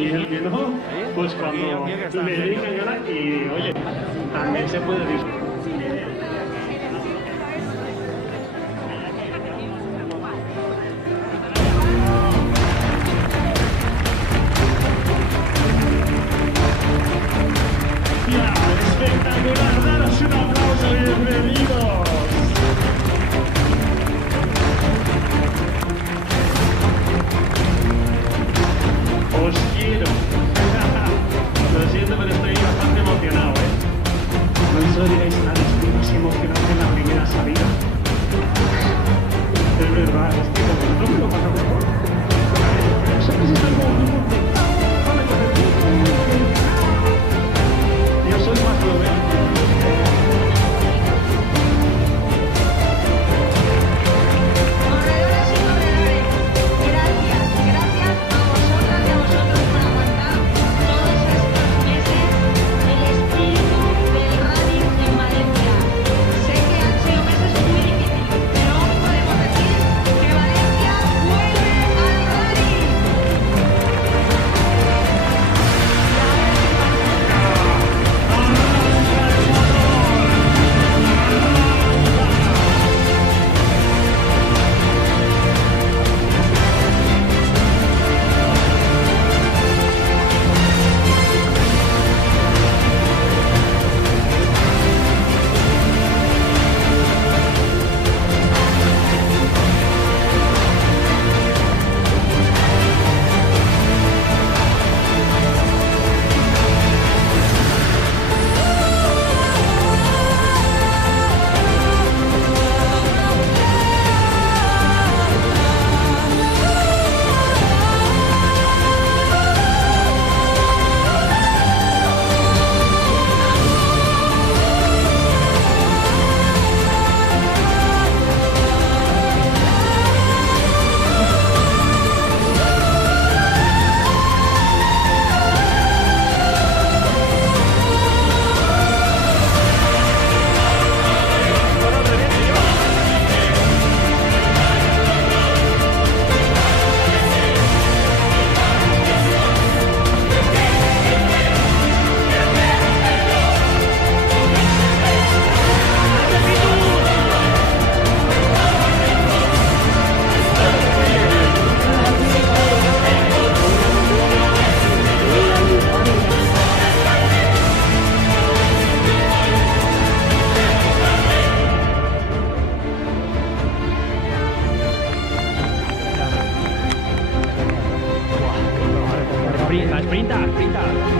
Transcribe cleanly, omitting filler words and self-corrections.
Y el que no, pues cuando le digan ganas y oye, también se puede disfrutar. Espectacular, daros un aplauso y bienvenidos. Os quiero. Lo siento, pero estoy bastante emocionado, No os diréis nada, estoy más emocionado que en la primera salida. Es verdad, es que como no me lo pasa mejor. Yo soy más joven. Sprinta.